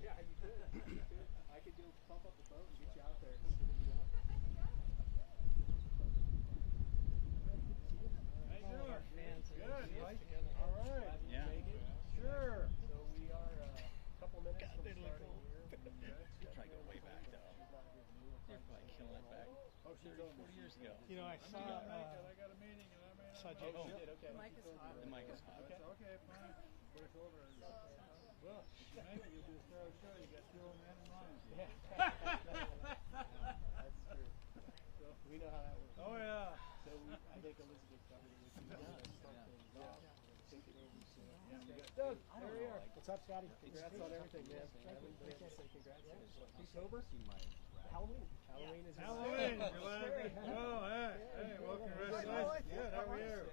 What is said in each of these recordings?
Yeah, you could. I could go pump up the boat and get you out there. How you doing? Good. Right? All right. Yeah. Sure. So we are a couple minutes from starting here. You're trying to go way back though. You're probably killing it back Oh, she's 30, on 40 years ago. You know, I I'm saw. not gonna make it. I got a meeting and I may not. Saw make Jake. it. Oh, you did, okay. The mic is hot. Okay, fine. Put us over. Well, if you make it, you'll do a thorough show. You got two old men in mind. Yeah. That's true. So we know how that works. Oh yeah. So I think Elizabeth covered it with you. Think it over. So. Yeah, we got Doug. There we are. What's up, Scotty? Congrats on everything, man. Say congrats. You sober? Halloween. Halloween is Halloween. Oh, hey, well, congratulations. Good. How are you?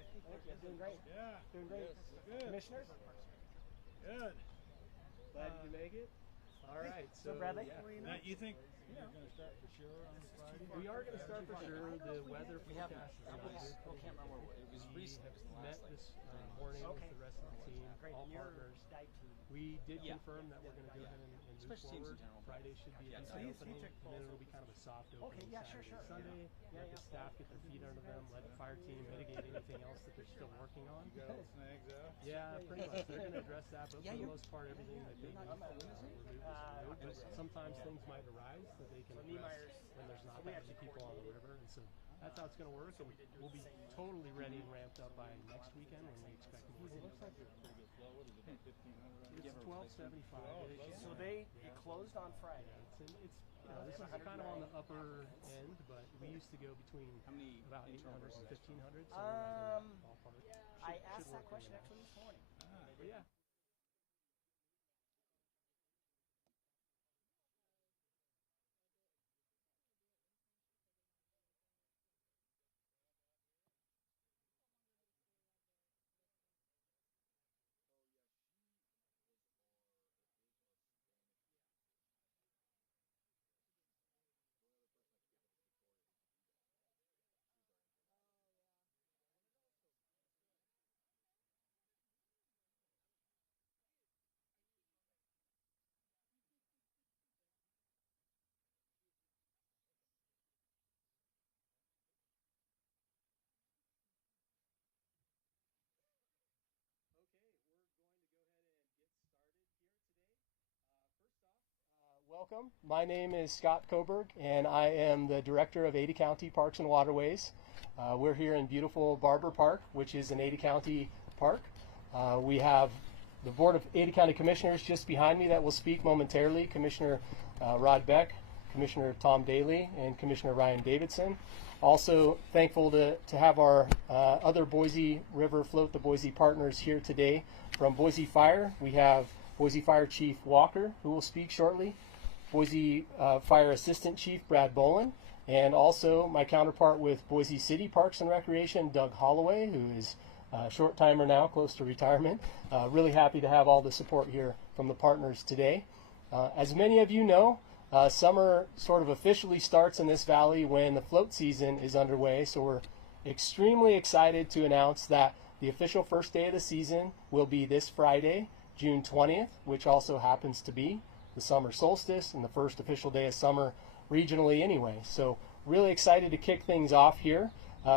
Doing great. Yeah. Doing great. Good. Commissioners? Good. Glad you could make it. All right. So, Bradley? yeah. Now, you think you're going to start for sure on Friday? We are going to start for sure. The weather forecast is not good. I can't remember what it was. Recent. It was the Met last this morning with the rest of the team, all partners. We did Yeah. confirm that we're going to go ahead and move Especially teams in forward. general. Friday should be a Yeah, decent so opening, and then it'll be kind of a soft opening. Saturday, Sunday. Let the staff get their feet under them. Let the fire team mitigate anything else that they're still working on. You got all the snags out? Yeah, pretty much. They're going to address that, but for the most part, everything that they need remove is removed. But sometimes things might arise that they can address when there's not that many people on the river, and so that's how it's going to work. And we'll be totally ready and ramped up by next weekend when we expect more. It looks like there's pretty good flow. What is it, about 1,500? It's 1275. So it closed on Friday. It's this is kind of on the upper end, but we used to go between How many about 800 and 1,500. So we're right in that ballpark. I asked work that question really actually this morning. But yeah. Okay, we're going to go ahead and get started here today. First off, welcome. My name is Scott Coburg, and I am the Director of Ada County Parks and Waterways. We're here in beautiful Barber Park, which is an Ada County park. We have the Board of Ada County Commissioners just behind me that will speak momentarily. Commissioner Rod Beck, Commissioner Tom Daly, and Commissioner Ryan Davidson. Also thankful to have our other Boise River Float the Boise partners here today. From Boise Fire, we have Boise Fire Chief Walker, who will speak shortly, Boise Fire Assistant Chief Brad Bolin, and also my counterpart with Boise City Parks and Recreation, Doug Holloway, who is a short timer now, close to retirement. Really happy to have all the support here from the partners today. As many of you know, summer sort of officially starts in this valley when the float season is underway, so we're extremely excited to announce that the official first day of the season will be this Friday, June 20th, which also happens to be the summer solstice and the first official day of summer regionally anyway. So really excited to kick things off here.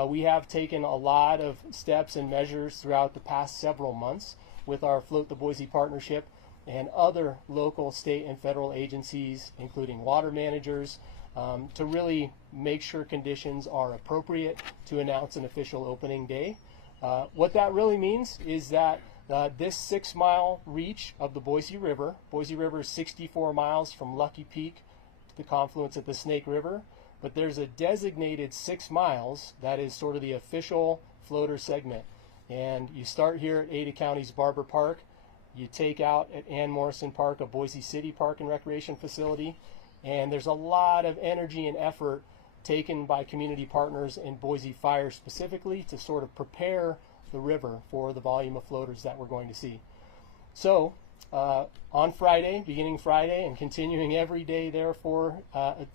We have taken a lot of steps and measures throughout the past several months with our Float the Boise partnership and other local, state, and federal agencies, including water managers, to really make sure conditions are appropriate to announce an official opening day. What that really means is that this 6-mile reach of the Boise River is 64 miles from Lucky Peak to the confluence at the Snake River, but there's a designated 6 miles that is sort of the official floater segment. And you start here at Ada County's Barber Park, you take out at Ann Morrison Park, a Boise City Park and Recreation facility, and there's a lot of energy and effort taken by community partners and Boise Fire specifically to sort of prepare the river for the volume of floaters that we're going to see. So on Friday, beginning Friday and continuing every day therefore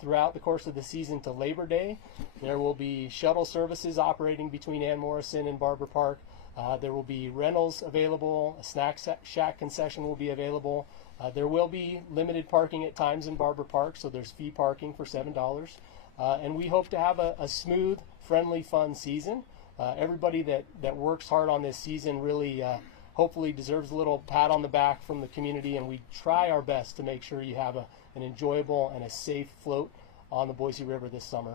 throughout the course of the season to Labor Day, there will be shuttle services operating between Ann Morrison and Barber Park. There will be rentals available. A snack shack concession will be available. There will be limited parking at times in Barber Park, so there's fee parking for $7. And we hope to have a smooth, friendly, fun season. Everybody that works hard on this season really hopefully deserves a little pat on the back from the community, and we try our best to make sure you have an enjoyable and a safe float on the Boise River this summer.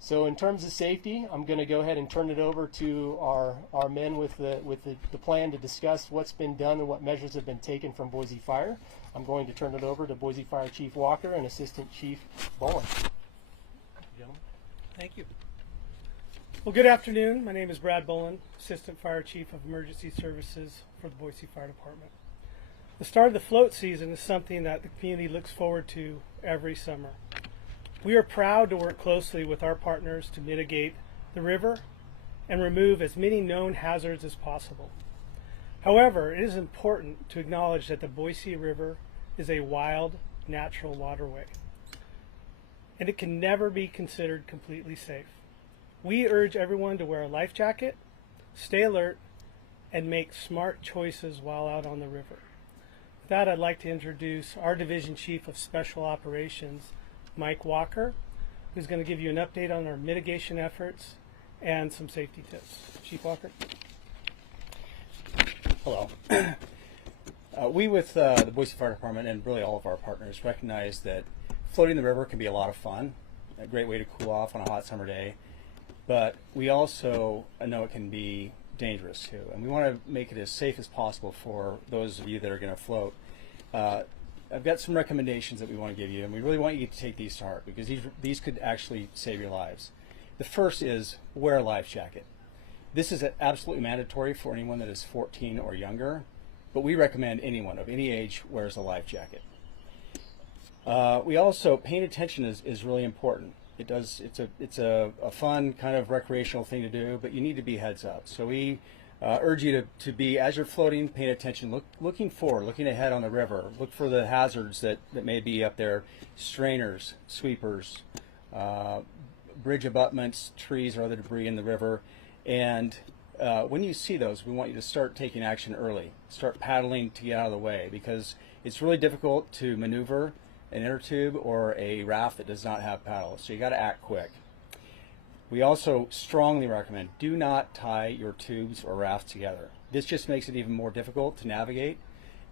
So in terms of safety, I'm going to go ahead and turn it over to our men with the plan to discuss what's been done and what measures have been taken from Boise Fire. I'm going to turn it over to Boise Fire Chief Walker and Assistant Chief Bowen. Gentlemen. Thank you. Well, good afternoon. My name is Brad Bolin, Assistant Fire Chief of Emergency Services for the Boise Fire Department. The start of the float season is something that the community looks forward to every summer. We are proud to work closely with our partners to mitigate the river and remove as many known hazards as possible. However, it is important to acknowledge that the Boise River is a wild, natural waterway, and it can never be considered completely safe. We urge everyone to wear a life jacket, stay alert, and make smart choices while out on the river. With that, I'd like to introduce our Division Chief of Special Operations, Mike Walker, who's going to give you an update on our mitigation efforts and some safety tips. Chief Walker. Hello. We with the Boise Fire Department and really all of our partners recognize that floating the river can be a lot of fun, a great way to cool off on a hot summer day, but we also know it can be dangerous too, and we want to make it as safe as possible for those of you that are going to float. I've got some recommendations that we want to give you, and we really want you to take these to heart because these could actually save your lives. The first is wear a life jacket. This is absolutely mandatory for anyone that is 14 or younger, but we recommend anyone of any age wears a life jacket. We also, paying attention is really important. It's a fun kind of recreational thing to do, but you need to be heads up. So we urge you to be, as you're floating, paying attention, looking forward, looking ahead on the river. Look for the hazards that may be up there: strainers, sweepers, bridge abutments, trees, or other debris in the river. And when you see those, we want you to start taking action early. Start paddling to get out of the way, because it's really difficult to maneuver an inner tube or a raft that does not have paddles. So you got to act quick. We also strongly recommend do not tie your tubes or rafts together. This just makes it even more difficult to navigate.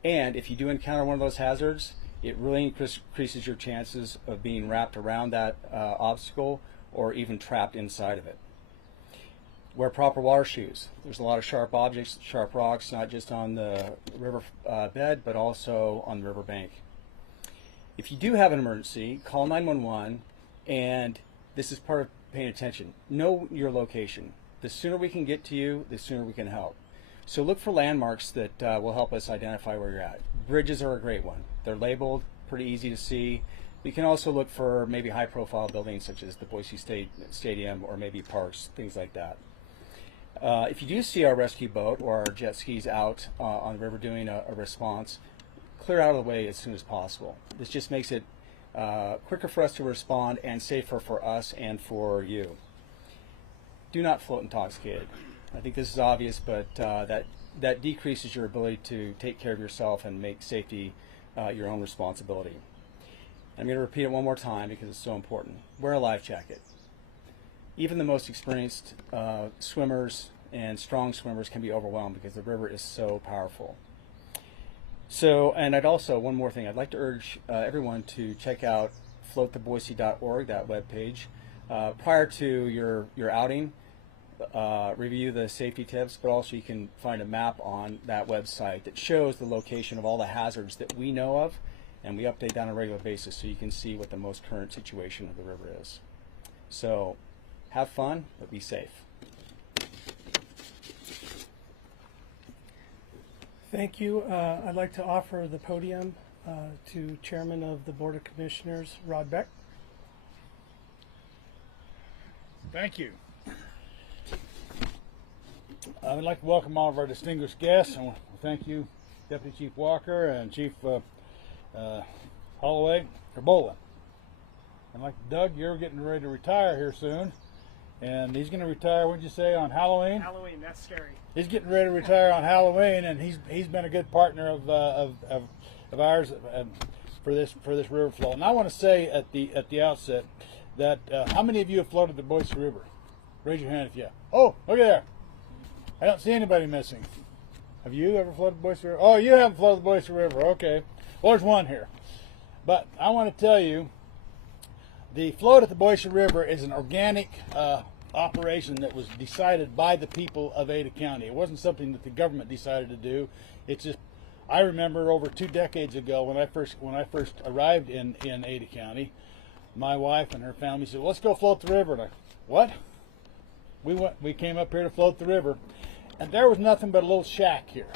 And if you do encounter one of those hazards, it really increases your chances of being wrapped around that obstacle or even trapped inside of it. Wear proper water shoes. There's a lot of sharp objects, sharp rocks, not just on the river bed, but also on the river bank. If you do have an emergency, call 911, and this is part of paying attention. Know your location. The sooner we can get to you, the sooner we can help. So look for landmarks that will help us identify where you're at. Bridges are a great one. They're labeled, pretty easy to see. We can also look for maybe high-profile buildings such as the Boise State Stadium or maybe parks, things like that. If you do see our rescue boat or our jet skis out on the river doing a response, clear out of the way as soon as possible. This just makes it quicker for us to respond and safer for us and for you. Do not float intoxicated. I think this is obvious, but that decreases your ability to take care of yourself and make safety your own responsibility. I'm going to repeat it one more time because it's so important. Wear a life jacket. Even the most experienced swimmers and strong swimmers can be overwhelmed because the river is so powerful. So, and one more thing, I'd like to urge everyone to check out floattheboise.org, that webpage. Prior to your outing, review the safety tips, but also you can find a map on that website that shows the location of all the hazards that we know of, and we update that on a regular basis so you can see what the most current situation of the river is. So, have fun, but be safe. Thank you. I'd like to offer the podium to Chairman of the Board of Commissioners, Rod Beck. Thank you. I would like to welcome all of our distinguished guests, and thank you, Deputy Chief Walker and Chief Holloway or Bolin. And like Doug, you're getting ready to retire here soon, and he's going to retire. What'd you say, on Halloween? Halloween, that's scary. He's getting ready to retire on Halloween, and he's been a good partner of ours for this river float. And I want to say at the outset that how many of you have floated the Boise River? Raise your hand if you have. Oh, look at there. I don't see anybody missing. Have you ever floated the Boise River? Oh, you haven't floated the Boise River. Okay. Well, there's one here. But I want to tell you, the float at the Boise River is an organic operation that was decided by the people of Ada County. It wasn't something that the government decided to do. It's just, I remember over 2 decades ago when I first arrived in Ada County, my wife and her family said, well, let's go float the river. And what? We came up here to float the river, and there was nothing but a little shack here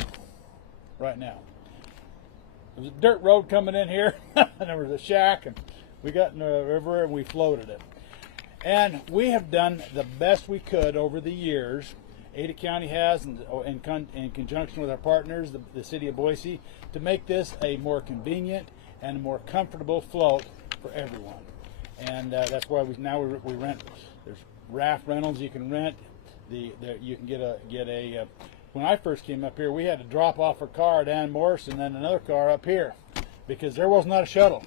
right now. There was a dirt road coming in here, and there was a shack, and we got in the river and we floated it. And we have done the best we could over the years. Ada County has, in conjunction with our partners, the city of Boise, to make this a more convenient and more comfortable float for everyone. And that's why we rent. There's raft rentals you can rent. You can get a. When I first came up here, we had to drop off a car at Ann Morse and then another car up here because there was not a shuttle,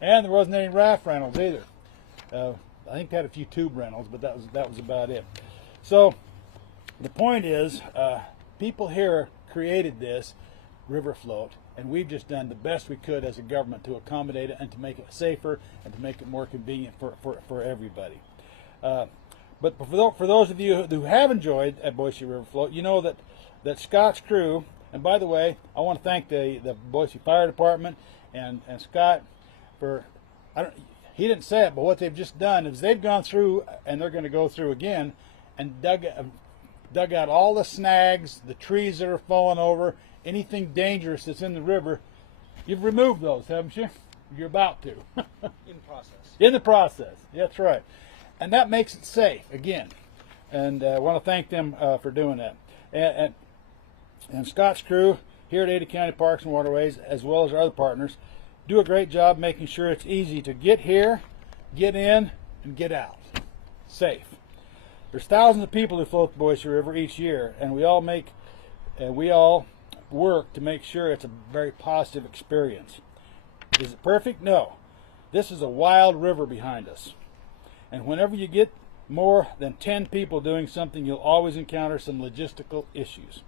and there wasn't any raft rentals either. I think they had a few tube rentals, but that was about it. So the point is, people here created this river float, and we've just done the best we could as a government to accommodate it and to make it safer and to make it more convenient for everybody. But for those of you who have enjoyed a Boise River float, you know that Scott's crew, and by the way, I want to thank the Boise Fire Department and Scott for, he didn't say it, but what they've just done is they've gone through, and they're going to go through again, and dug out all the snags, the trees that are falling over, anything dangerous that's in the river. You've removed those, haven't you? You're about to. In process. In the process, that's right. And that makes it safe, again. And I want to thank them for doing that. And Scott's crew here at Ada County Parks and Waterways, as well as our other partners, do a great job making sure it's easy to get here, get in, and get out. Safe. There's thousands of people who float the Boise River each year, and we all work to make sure it's a very positive experience. Is it perfect? No. This is a wild river behind us. And whenever you get more than 10 people doing something, you'll always encounter some logistical issues.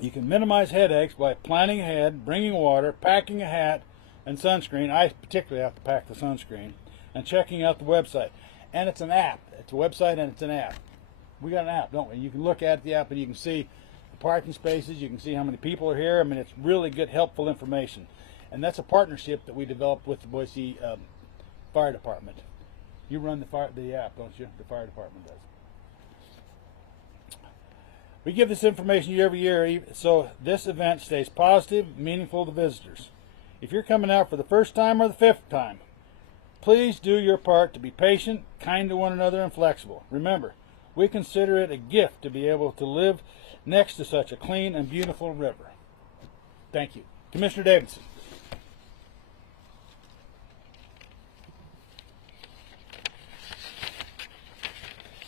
You can minimize headaches by planning ahead, bringing water, packing a hat and sunscreen. I particularly have to pack the sunscreen, and checking out the website. And it's an app. It's a website and it's an app. We got an app, don't we? You can look at the app and you can see the parking spaces. You can see how many people are here. I mean, it's really good, helpful information. And that's a partnership that we developed with the Boise Fire Department. You run the app, don't you? The fire department does. We give this information every year, so this event stays positive, meaningful to visitors. If you're coming out for the first time or the 5th time, please do your part to be patient, kind to one another, and flexible. Remember, we consider it a gift to be able to live next to such a clean and beautiful river. Thank you. Commissioner Davidson.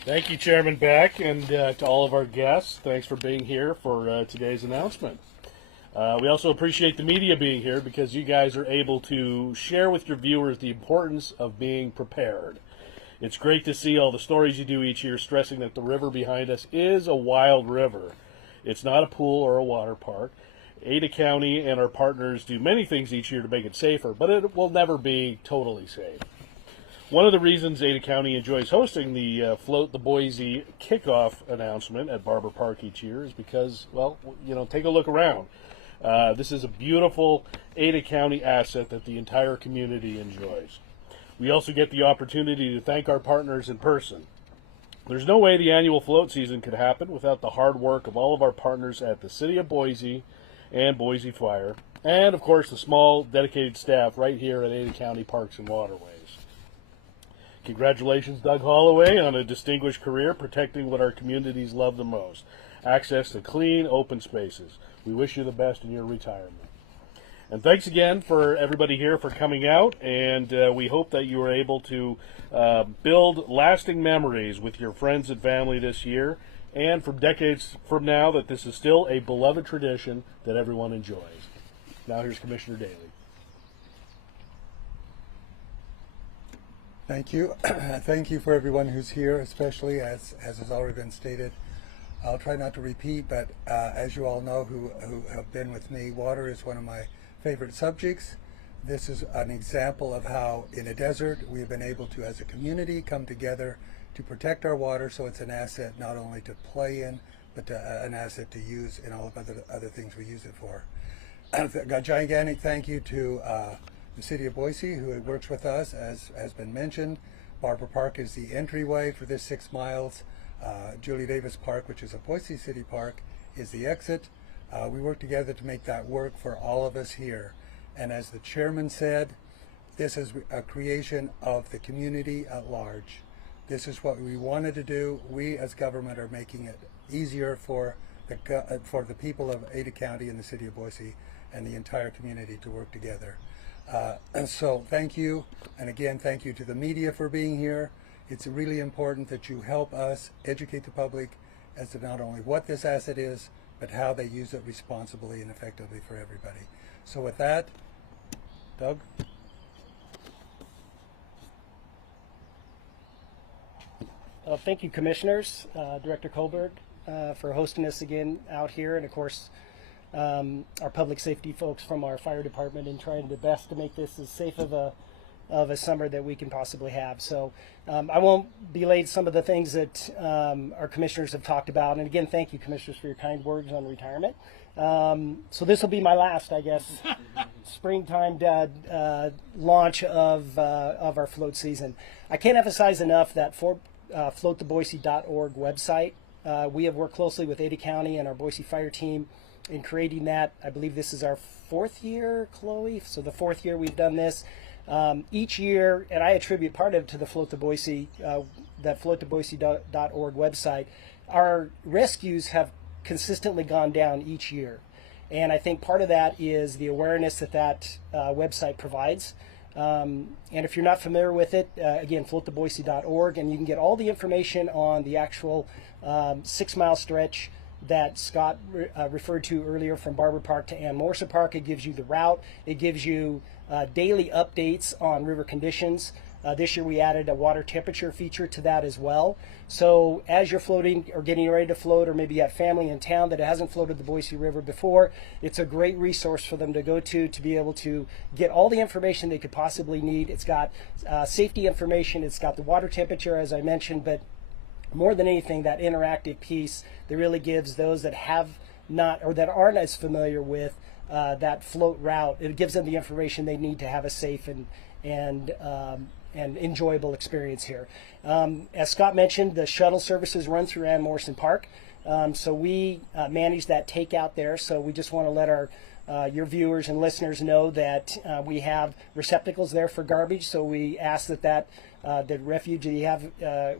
Thank you, Chairman Beck, and to all of our guests, thanks for being here for today's announcement. We also appreciate the media being here because you guys are able to share with your viewers the importance of being prepared. It's great to see all the stories you do each year stressing that the river behind us is a wild river. It's not a pool or a water park. Ada County and our partners do many things each year to make it safer, but it will never be totally safe. One of the reasons Ada County enjoys hosting the Float the Boise kickoff announcement at Barber Park each year is because, well, you know, take a look around. This is a beautiful Ada County asset that the entire community enjoys. We also get the opportunity to thank our partners in person. There's no way the annual float season could happen without the hard work of all of our partners at the City of Boise and Boise Fire, and of course the small dedicated staff right here at Ada County Parks and Waterways. Congratulations, Doug Holloway, on a distinguished career protecting what our communities love the most, access to clean, open spaces. We wish you the best in your retirement. And thanks again for everybody here for coming out, and we hope that you were able to build lasting memories with your friends and family this year, and for decades from now that this is still a beloved tradition that everyone enjoys. Now here's Commissioner Daly. Thank you. Thank you for everyone who's here, especially as has already been stated. I'll try not to repeat, but as you all know who have been with me, water is one of my favorite subjects. This is an example of how in a desert we've been able to, as a community, come together to protect our water, so it's an asset not only to play in, but an asset to use in all of other things we use it for. A gigantic thank you to the City of Boise, who works with us, as has been mentioned. Barber Park is the entryway for this 6 miles. Julie Davis Park, which is a Boise City park, is the exit. We work together to make that work for all of us here. And as the chairman said, this is a creation of the community at large. This is what we wanted to do. We as government are making it easier for the people of Ada County and the City of Boise and the entire community to work together. And so thank you, and again thank you to the media for being here. It's really important that you help us educate the public as to not only what this asset is, but how they use it responsibly and effectively for everybody. So with that, Doug? Thank you, Commissioners, Director Kohlberg, for hosting us again out here, and of course our public safety folks from our fire department and trying their best to make this as safe of a summer that we can possibly have. So I won't belay some of the things that our commissioners have talked about. And again, thank you, commissioners, for your kind words on retirement. So this will be my last, I guess, springtime launch of our float season. I can't emphasize enough that for floattheboise.org website, we have worked closely with Ada County and our Boise Fire team in creating that. I believe this is our 4th year, Chloe. So the 4th year we've done this. Each year, and I attribute part of it to the Float to Boise, that floattheboise.org website, our rescues have consistently gone down each year. And I think part of that is the awareness that website provides. And if you're not familiar with it, again, floattheboise.org, and you can get all the information on the actual 6-mile stretch that Scott referred to earlier from Barber Park to Ann Morrison Park. It gives you the route. It gives you daily updates on river conditions. This year we added a water temperature feature to that as well. So as you're floating or getting ready to float, or maybe you have family in town that hasn't floated the Boise River before, it's a great resource for them to go to be able to get all the information they could possibly need. It's got safety information. It's got the water temperature, as I mentioned, but more than anything, that interactive piece that really gives those that have not, or that aren't as familiar with that float route, it gives them the information they need to have a safe and enjoyable experience here. As Scott mentioned, the shuttle services run through Ann Morrison Park, so we manage that takeout there. So we just want to let your viewers and listeners know that we have receptacles there for garbage. So we ask that the refuge that you have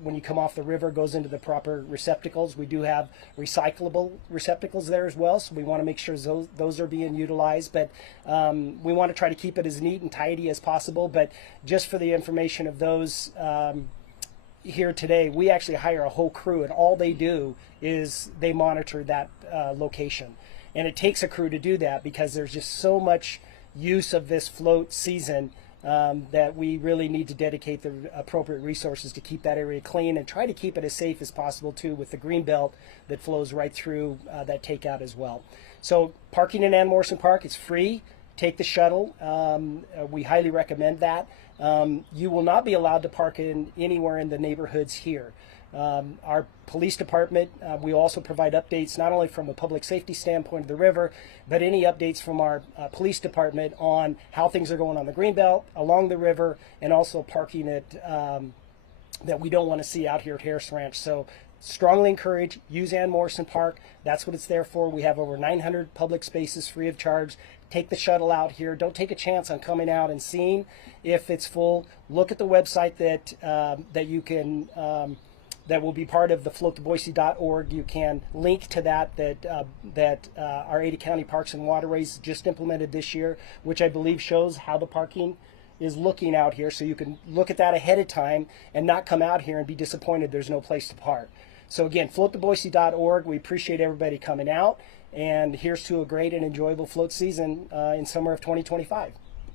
when you come off the river goes into the proper receptacles. We do have recyclable receptacles there as well, so we want to make sure those are being utilized. But we want to try to keep it as neat and tidy as possible. But just for the information of those here today, we actually hire a whole crew, and all they do is they monitor that location. And it takes a crew to do that because there's just so much use of this float season that we really need to dedicate the appropriate resources to keep that area clean and try to keep it as safe as possible too, with the green belt that flows right through that takeout as well. So parking in Ann Morrison Park is free. Take the shuttle. We highly recommend that. You will not be allowed to park anywhere in the neighborhoods here. Our police department, we also provide updates not only from a public safety standpoint of the river, but any updates from our police department on how things are going on the Greenbelt, along the river, and also parking that we don't want to see out here at Harris Ranch. So strongly encourage, use Ann Morrison Park. That's what it's there for. We have over 900 public spaces free of charge. Take the shuttle out here. Don't take a chance on coming out and seeing if it's full. Look at the website that you can that will be part of the floattheboise.org. You can link to that our Ada County Parks and Waterways just implemented this year, which I believe shows how the parking is looking out here, so you can look at that ahead of time and not come out here and be disappointed there's no place to park. So again, floattheboise.org. We appreciate everybody coming out, and here's to a great and enjoyable float season in summer of 2025.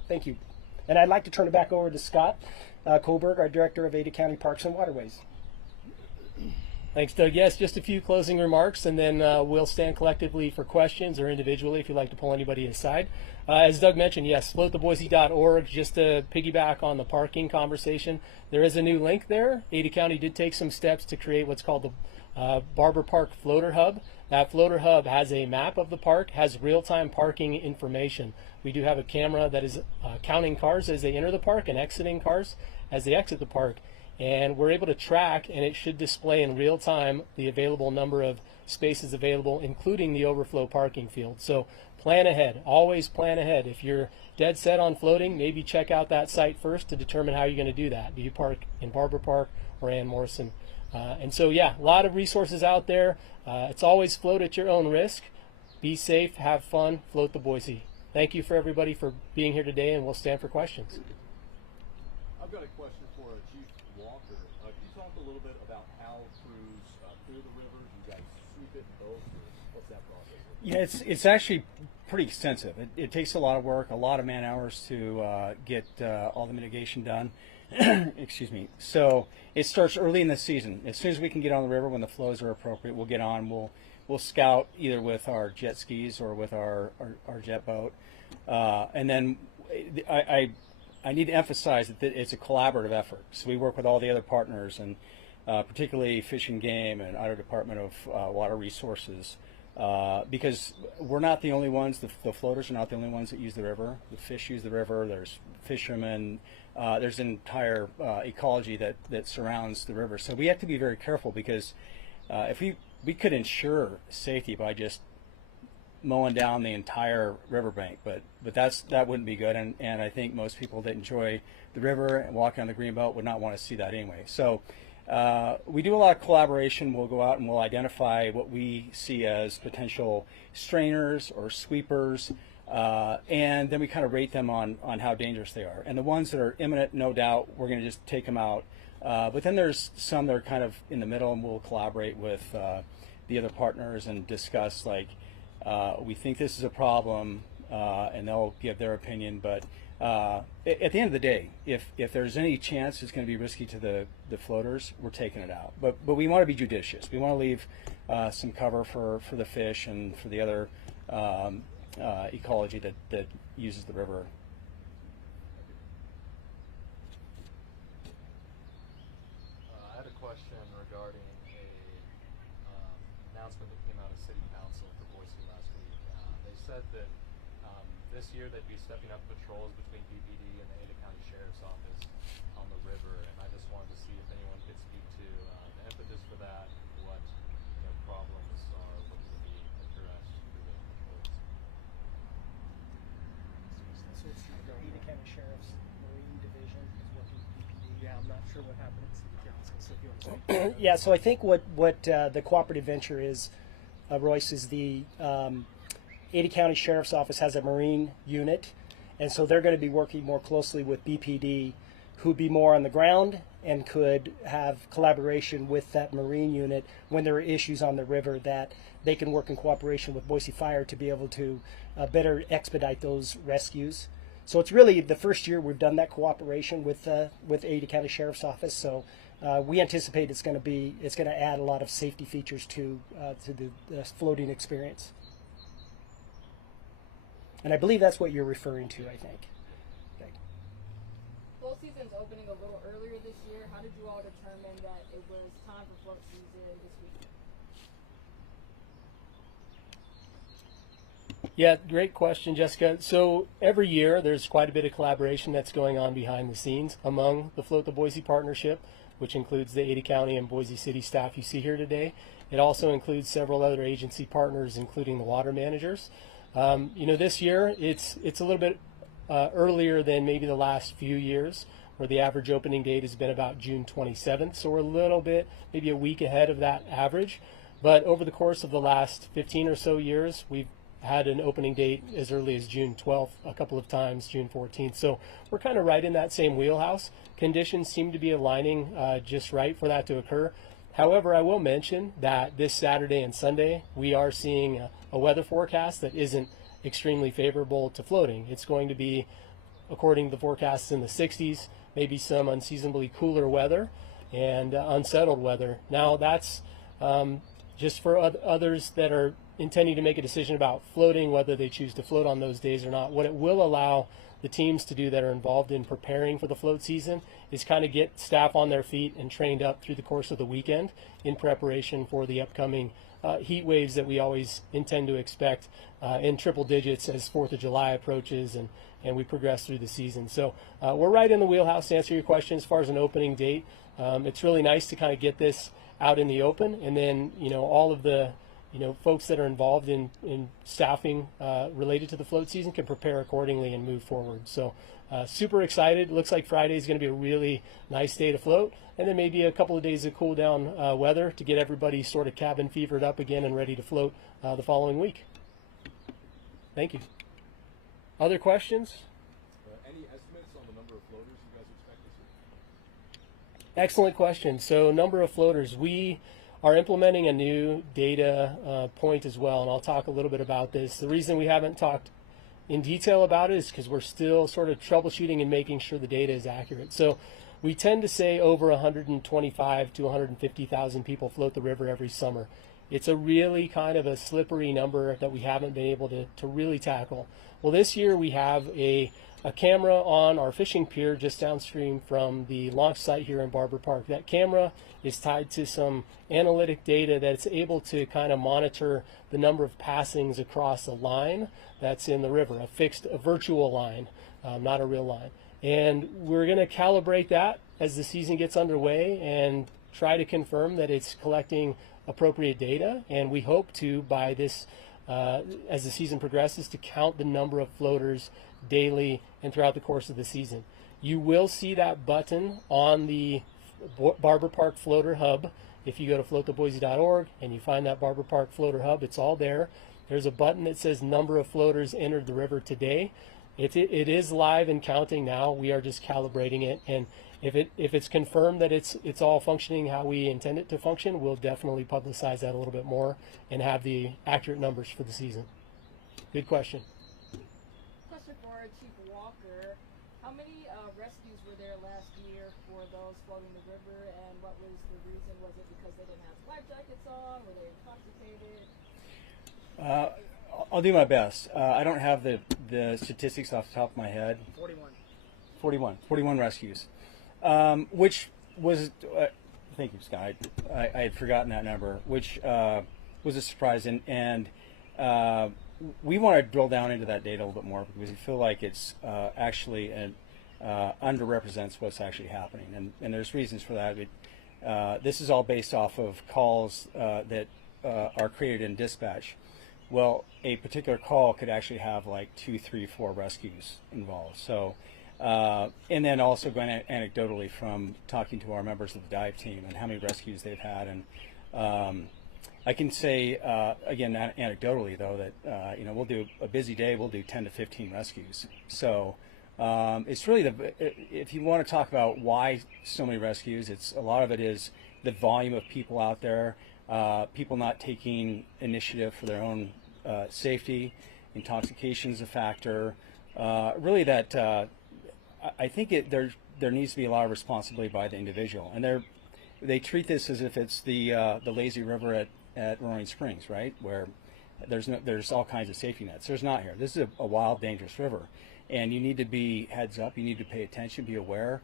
Thank you. And I'd like to turn it back over to Scott Koberg, our Director of Ada County Parks and Waterways. Thanks, Doug. Yes, just a few closing remarks, and then we'll stand collectively for questions, or individually if you'd like to pull anybody aside. As Doug mentioned, yes, floattheboise.org, just to piggyback on the parking conversation. There is a new link there. Ada County did take some steps to create what's called the Barber Park Floater Hub. That Floater Hub has a map of the park, has real-time parking information. We do have a camera that is counting cars as they enter the park and exiting cars as they exit the park. And we're able to track, and it should display in real time the available number of spaces available, including the overflow parking field. So plan ahead, always plan ahead. If you're dead set on floating, maybe check out that site first to determine how you're going to do that. Do you park in Barber Park or Ann Morrison? And so, yeah, a lot of resources out there. It's always float at your own risk. Be safe, have fun, float the Boise. Thank you for everybody for being here today, and we'll stand for questions. I've got a question for Chief Walker. Can you talk a little bit about how crews clear the river? Do you guys sweep it in boats, or what's that process? Yeah, it's actually pretty extensive. It takes a lot of work, a lot of man hours to get all the mitigation done. Excuse me. So it starts early in the season. As soon as we can get on the river when the flows are appropriate, we'll get on. We'll scout either with our jet skis or with our jet boat. And then I need to emphasize that it's a collaborative effort. So we work with all the other partners, and particularly Fish and Game and Idaho Department of Water Resources, because we're not the only ones. The floaters are not the only ones that use the river. The fish use the river. There's fishermen. There's an entire ecology that surrounds the river. So we have to be very careful, because if we could ensure safety by just mowing down the entire riverbank, but that wouldn't be good, and I think most people that enjoy the river and walking on the greenbelt would not want to see that anyway. So we do a lot of collaboration. We'll go out and we'll identify what we see as potential strainers or sweepers, and then we kind of rate them on how dangerous they are. And the ones that are imminent, no doubt, we're going to just take them out. But then there's some that are kind of in the middle, and we'll collaborate with the other partners and discuss, like, we think this is a problem, and they'll give their opinion. But at the end of the day, if there's any chance it's going to be risky to the floaters, we're taking it out. But we want to be judicious. We want to leave some cover for the fish and for the other ecology that uses the river. I had a question regarding a announcement that came out of City Council for Boise last week. They said that this year they'd be stepping up patrols between BPD and the Ada County Sheriff's Office on the river, and I just wanted to see if anyone could speak to the impetus for that, what problems are looking to be addressed through the patrols. So it's the Ada County Sheriff's Marine Division is working with BPD. Yeah, I'm not sure what happened at City Council, so if you want to Yeah, so I think what the cooperative venture is, Royce, is the Ada County Sheriff's Office has a Marine unit, and so they're going to be working more closely with BPD, who'd be more on the ground and could have collaboration with that Marine unit when there are issues on the river, that they can work in cooperation with Boise Fire to be able to better expedite those rescues. So it's really the first year we've done that cooperation with Ada County Sheriff's Office. So we anticipate it's going to add a lot of safety features to the floating experience. And I believe that's what you're referring to, I think. Okay. Float season's opening a little earlier this year. How did you all determine that it was time for float season this week? Yeah, great question, Jessica. So every year there's quite a bit of collaboration that's going on behind the scenes among the Float the Boise partnership, which includes the Ada County and Boise City staff you see here today. It also includes several other agency partners, including the water managers. This year it's a little bit earlier than maybe the last few years. where the average opening date has been about June 27th. So we're a little bit, maybe a week ahead of that average. But over the course of the last 15 or so years, we've had an opening date as early as June 12th, a couple of times, June 14th. So we're kind of right in that same wheelhouse. Conditions seem to be aligning just right for that to occur. However, I will mention that this Saturday and Sunday, we are seeing a weather forecast that isn't extremely favorable to floating. It's going to be, according to the forecasts, in the 60s, maybe some unseasonably cooler weather and unsettled weather. Now, that's just for others that are intending to make a decision about floating, whether they choose to float on those days or not. What it will allow the teams to do that are involved in preparing for the float season is kind of get staff on their feet and trained up through the course of the weekend in preparation for the upcoming heat waves that we always intend to expect in triple digits as 4th of July approaches and we progress through the season. So we're right in the wheelhouse to answer your question as far as an opening date. It's really nice to kind of get this out in the open, and then all of the folks that are involved in staffing related to the float season can prepare accordingly and move forward. So super excited. Looks like Friday is going to be a really nice day to float, and then maybe a couple of days of cool down weather to get everybody sort of cabin fevered up again and ready to float the following week. Thank you. Other questions? Any estimates on the number of floaters you guys expect this year? Excellent question. So number of floaters. We are implementing a new data point as well, and I'll talk a little bit about this. The reason we haven't talked in detail about it is because we're still sort of troubleshooting and making sure the data is accurate. So we tend to say over 125 to 150,000 people float the river every summer. It's a really kind of a slippery number that we haven't been able to really tackle. Well, this year we have a camera on our fishing pier just downstream from the launch site here in Barber Park. That camera is tied to some analytic data that's able to kind of monitor the number of passings across a line that's in the river, a virtual line, not a real line. And we're going to calibrate that as the season gets underway and try to confirm that it's collecting appropriate data. And we hope to, by this, as the season progresses, to count the number of floaters daily and throughout the course of the season. You will see that button on the Barber Park Floater Hub. If you go to floattheboise.org and you find that Barber Park Floater Hub, it's all there. There's a button that says number of floaters entered the river today. It is live and counting now. We are just calibrating it, and if it's confirmed that it's all functioning how we intend it to function, we'll definitely publicize that a little bit more and have the accurate numbers for the season. Good question. Question for Chief Walker. How many rescues were there last year for those floating the river, and what was the reason? Was it because they didn't have life jackets on? Were they intoxicated? I'll do my best. I don't have the statistics off the top of my head. 41 rescues, which was, thank you, Scott. I had forgotten that number, which was a surprise, and we want to drill down into that data a little bit more because we feel like it's actually underrepresents what's actually happening, and there's reasons for that. This is all based off of calls that are created in dispatch. Well, a particular call could actually have like 2, 3, 4 rescues involved. So, and then also going anecdotally from talking to our members of the dive team and how many rescues they've had. And I can say, again, anecdotally though, that, we'll do a busy day, we'll do 10 to 15 rescues. So it's really if you want to talk about why so many rescues, a lot of it is the volume of people out there, people not taking initiative for their own safety. Intoxication is a factor. Really, that I think there needs to be a lot of responsibility by the individual, and they treat this as if it's the lazy river at Roaring Springs, right, where there's all kinds of safety nets. There's not here. This is a wild, dangerous river, and you need to be heads up. You need to pay attention, be aware,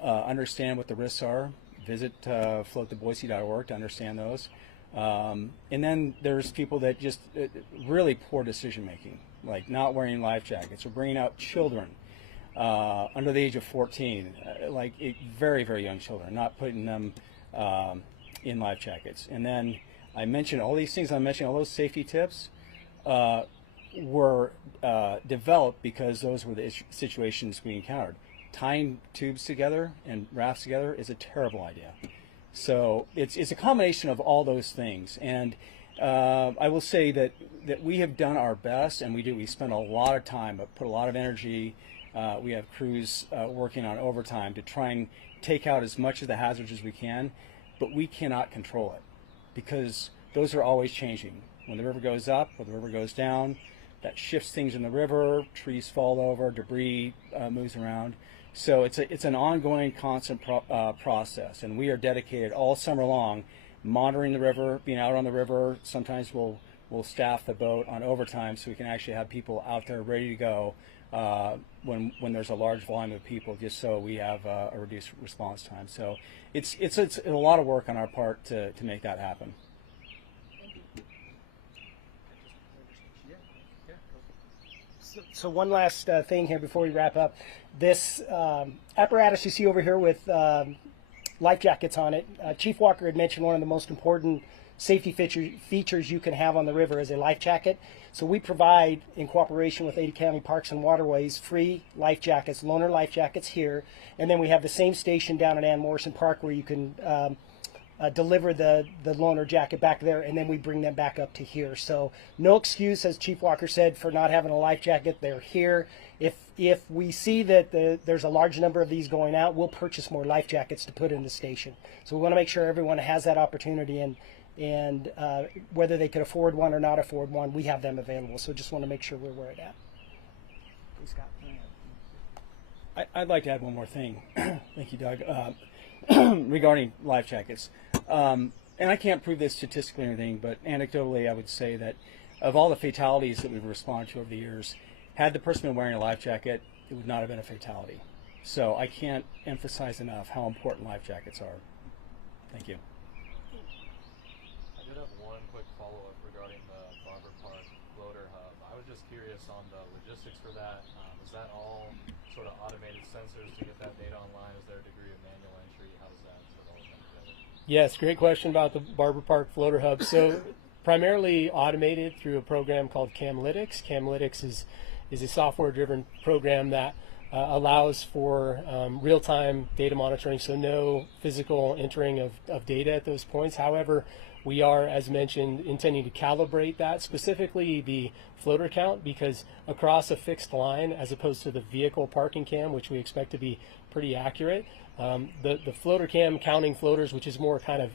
understand what the risks are. Visit floattheboise.org to understand those. And then there's people that just really poor decision making, like not wearing life jackets or bringing out children under the age of 14, like very, very young children, not putting them in life jackets. And then I mentioned all these things. I mentioned all those safety tips were developed because those were the situations we encountered. tying tubes together and rafts together is a terrible idea. So it's a combination of all those things. And I will say that we have done our best, and we spend a lot of time, but put a lot of energy. We have crews working on overtime to try and take out as much of the hazards as we can, but we cannot control it because those are always changing. When the river goes up or the river goes down, that shifts things in the river, trees fall over, debris moves around. So it's an ongoing, constant process, and we are dedicated all summer long monitoring the river, being out on the river. Sometimes we'll staff the boat on overtime so we can actually have people out there ready to go when there's a large volume of people, just so we have a reduced response time. So it's a lot of work on our part to make that happen. So one last thing here before we wrap up. This apparatus you see over here with life jackets on it, Chief Walker had mentioned one of the most important safety features you can have on the river is a life jacket. So we provide, in cooperation with Ada County Parks and Waterways, free life jackets, loaner life jackets here. And then we have the same station down at Ann Morrison Park where you can deliver the loaner jacket back there, and then we bring them back up to here. So no excuse, as Chief Walker said, for not having a life jacket. They're here. If we see that there's a large number of these going out, we'll purchase more life jackets to put in the station. So we want to make sure everyone has that opportunity, and whether they could afford one or not afford one, we have them available. So just want to make sure we're aware of that. Please, Scott. I'd like to add one more thing. Thank you, Doug. Regarding life jackets. And I can't prove this statistically or anything, but anecdotally I would say that of all the fatalities that we've responded to over the years, had the person been wearing a life jacket, it would not have been a fatality. So I can't emphasize enough how important life jackets are. Thank you. I did have one quick follow-up regarding the Barber Park floater hub. I was just curious on the logistics for that. Is that all sort of automated sensors to get that data online? Is there a degree of manual entry? How does that sort of all come together? Yes, great question about the Barber Park Floater Hub. So primarily automated through a program called Camlytics. Camlytics is a software-driven program that allows for real-time data monitoring, so no physical entering of data at those points. However, we are, as mentioned, intending to calibrate that, specifically the floater count, because across a fixed line, as opposed to the vehicle parking cam, which we expect to be pretty accurate, the floater cam counting floaters, which is more kind of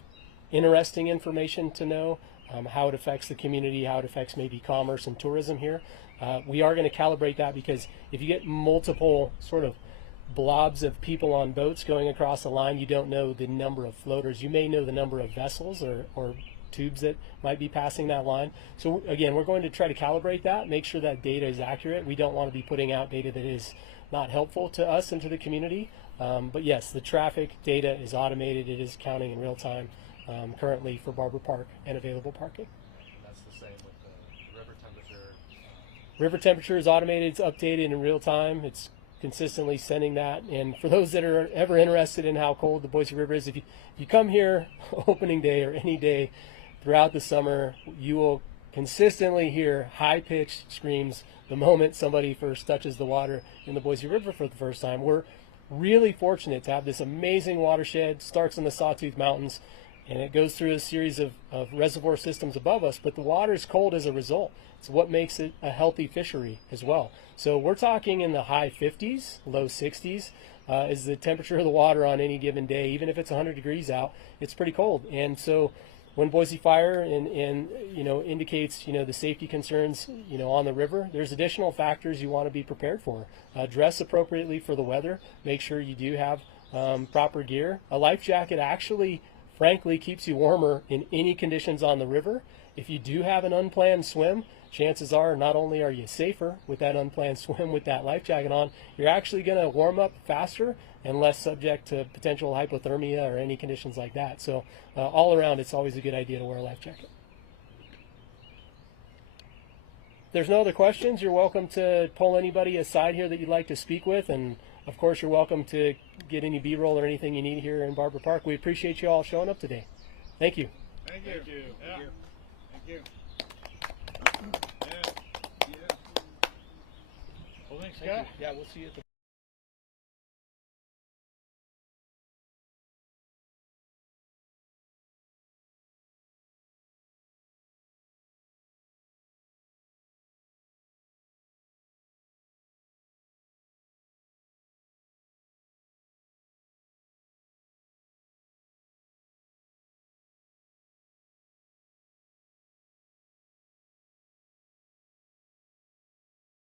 interesting information to know, how it affects the community, how it affects maybe commerce and tourism here. We are going to calibrate that, because if you get multiple sort of blobs of people on boats going across a line, you don't know the number of floaters. You may know the number of vessels or tubes that might be passing that line. So again, we're going to try to calibrate that, make sure that data is accurate. We don't want to be putting out data that is not helpful to us and to the community. But yes, the traffic data is automated. It is counting in real time currently for Barber Park and available parking. And that's the same with the river temperature? River temperature is automated. It's updated in real time. It's consistently sending that. And for those that are ever interested in how cold the Boise River is, if you come here opening day or any day throughout the summer, you will consistently hear high-pitched screams the moment somebody first touches the water in the Boise River for the first time. We're really fortunate to have this amazing watershed. Starts in the Sawtooth Mountains, and it goes through a series of reservoir systems above us, but the water is cold as a result. It's what makes it a healthy fishery as well. So we're talking in the high 50s, low 60s is the temperature of the water on any given day. Even if it's 100 degrees out, it's pretty cold. And so when Boise Fire and indicates the safety concerns on the river, there's additional factors you want to be prepared for. Dress appropriately for the weather. Make sure you do have proper gear. A life jacket actually, frankly, keeps you warmer in any conditions on the river. If you do have an unplanned swim, chances are not only are you safer with that unplanned swim with that life jacket on, you're actually going to warm up faster and less subject to potential hypothermia or any conditions like that. So all around, it's always a good idea to wear a life jacket. If there's no other questions, you're welcome to pull anybody aside here that you'd like to speak with, and of course you're welcome to get any B-roll or anything you need here in Barber Park. We appreciate you all showing up today. Thank you. Thank you. Thank you. Yeah. Thank you. Thank you. Yeah. Well, thanks, Scott. Yeah, we'll see you at the